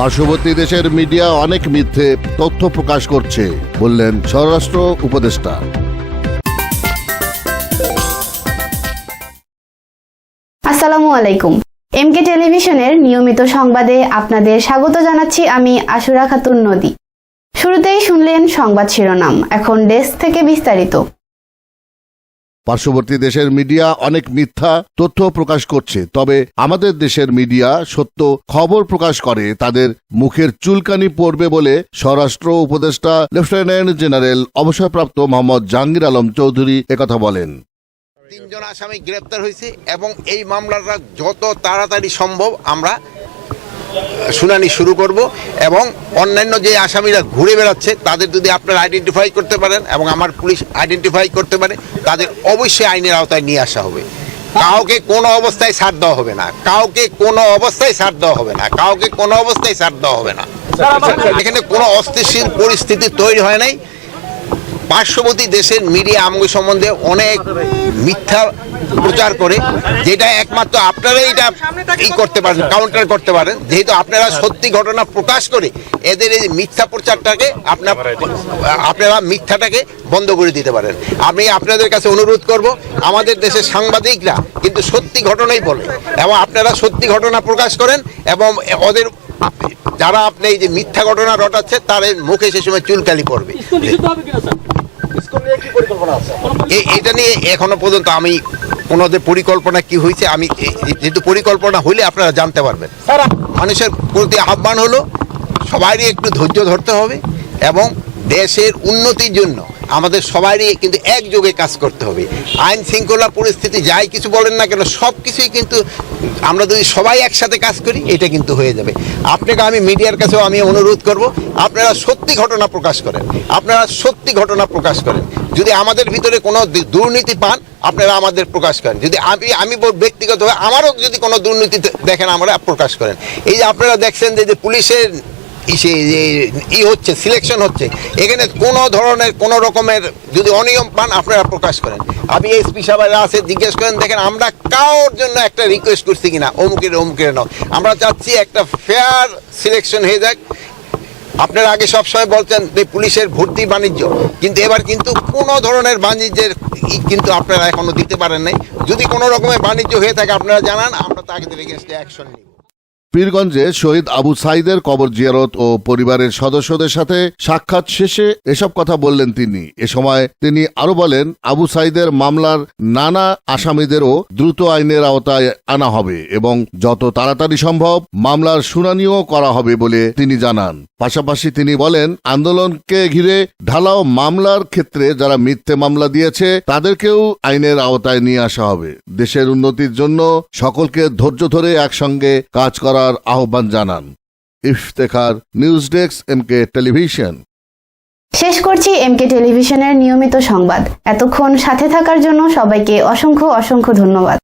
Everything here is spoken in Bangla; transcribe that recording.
পার্শ্ববর্তী দেশের মিডিয়া অনেক মিথ্যে তথ্য প্রকাশ করছে, বললেন স্বরাষ্ট্র উপদেষ্টা। আসসালামু আলাইকুম। এমকে টেলিভিশনের নিয়মিত সংবাদে আপনাদের স্বাগত জানাচ্ছি আমি আশুরা খাতুন নদী। শুরুতেই শুনলেন সংবাদ শিরোনাম, এখন ডেস্ক থেকে বিস্তারিত। পার্শ্ববর্তী দেশের মিডিয়া অনেক মিথ্যা তথ্য প্রকাশ করছে, তবে আমাদের দেশের মিডিয়া সত্য খবর প্রকাশ করে, তাদের মুখের চুলকানি পড়বে বলে স্বরাষ্ট্র উপদেষ্টা লেফটেন্যান্ট জেনারেল অবসরপ্রাপ্ত মোহাম্মদ জাহাঙ্গীর আলম চৌধুরী একথা বলেন। তিনজন আসামি গ্রেপ্তার হয়েছে এবং এই মামলাটা যত তাড়াতাড়ি সম্ভব আমরা শুনানি শুরু করব এবং অন্যান্য যে আসামিরা ঘুরে বেড়াচ্ছে, তাদের যদি আপনারা আইডেন্টিফাই করতে পারেন এবং আমার পুলিশ আইডেন্টিফাই করতে পারে, তাদের অবশ্যই আইনের আওতায় নিয়ে আসা হবে। কাউকে কোনো অবস্থায় ছাড় দেওয়া হবে না। কাউকে কোনো অবস্থায় ছাড় দেওয়া হবে না। কাউকে কোনো অবস্থায় ছাড় দেওয়া হবে না। এখানে কোনো অস্থিতিশীল পরিস্থিতি তৈরি হয় নাই। পার্শ্ববর্তী দেশের মিডিয়া আমগো সম্বন্ধে অনেক মিথ্যা প্রচার করে যেটা একমাত্র আপনারা এটা ই করতে পারেন কাউন্টার করতে পারেন। যেহেতু আপনারা সত্যি ঘটনা প্রকাশ করে এদের এই মিথ্যা প্রচারটাকে আপনার আপনারা মিথ্যাটাকে বন্ধ করে দিতে পারেন। আমি আপনাদের কাছে অনুরোধ করব আমাদের দেশের সাংবাদিকরা কিন্তু সত্যি ঘটনাই বলে এবং আপনারা সত্যি ঘটনা প্রকাশ করেন এবং ওদের যারা আপনি এই যে মিথ্যা ঘটনা রটাচ্ছে তাদের মুখে সে সময় চুলকালি পড়বে। স্কুল নিষিদ্ধ হবে কিনা স্যার? স্কুল নিয়ে কি পরিকল্পনা আছে? এ- এটা নিয়ে এখনও পর্যন্ত আমি ওনাদের পরিকল্পনা কি হয়েছে আমি যেহেতু পরিকল্পনা হলে আপনারা জানতে পারবেন। মানুষের প্রতি আহ্বান হলো সবারই একটু ধৈর্য ধরতে হবে এবং দেশের উন্নতির জন্য আমাদের সবারই কিন্তু একযোগে কাজ করতে হবে। আইন শৃঙ্খলা পরিস্থিতি যাই কিছু বলেন না কেন সব কিছুই কিন্তু আমরা যদি সবাই একসাথে কাজ করি এটা কিন্তু হয়ে যাবে। আপনাকে আমি মিডিয়ার কাছেও আমি অনুরোধ করব আপনারা সত্যি ঘটনা প্রকাশ করেন। আপনারা সত্যি ঘটনা প্রকাশ করেন। যদি আমাদের ভিতরে কোনো দুর্নীতি পান, আপনারা আমাদের প্রকাশ করেন। যদি আমি আমি ব্যক্তিগতভাবে আমারও যদি কোনো দুর্নীতি দেখেন, আমরা প্রকাশ করেন। এই যে আপনারা দেখছেন যে পুলিশের যে ই হচ্ছে সিলেকশন হচ্ছে, এখানে কোনো ধরনের, কোনো রকমের যদি অনিয়ম পান, আপনারা প্রকাশ করেন। আমি এসপি সাহেবরা আছে, জিজ্ঞেস করেন, দেখেন আমরা কারোর জন্য একটা রিকোয়েস্ট করছি কিনা? অমুকের অমুকের নাও আমরা চাচ্ছি একটা ফেয়ার সিলেকশন হয়ে যাক। আপনারা আগে সবসময় বলতেন যে পুলিশের ভর্তি বাণিজ্য, কিন্তু এবার কিন্তু কোনো ধরনের বাণিজ্যের কিন্তু আপনারা এখনও দিতে পারেন নাই। যদি কোনো রকমের বাণিজ্য হয়ে থাকে, আপনারা জানান, আমরা তাকে এগেনস্টে অ্যাকশন নিব। পীরগঞ্জে শহীদ আবু সাইদের কবর জিয়ারত ও পরিবারের সদস্যদের সাথে সাক্ষাৎ শেষে এসব কথা বললেন তিনি। এ সময় তিনি আরও বলেন, আবু সাইদের মামলার নানা আসামিদেরও দ্রুত আইনের আওতায় আনা হবে এবং যত তাড়াতাড়ি সম্ভব মামলার শুনানিও করা হবে বলে তিনি জানান। পাশাপাশি তিনি বলেন, আন্দোলনকে ঘিরে ঢালাও মামলার ক্ষেত্রে যারা মিথ্যে মামলা দিয়েছে, তাদেরকেও আইনের আওতায় নিয়ে আসা হবে। দেশের উন্নতির জন্য সকলকে ধৈর্য ধরে একসঙ্গে কাজ করার আহ্বান জানান। Iftekhar news desk M K television. শেষ করছি এমকে টেলিভিশনের নিয়মিত সংবাদ। এতক্ষণ সাথে থাকার জন্য সবাইকে অসংখ্য অসংখ্য ধন্যবাদ।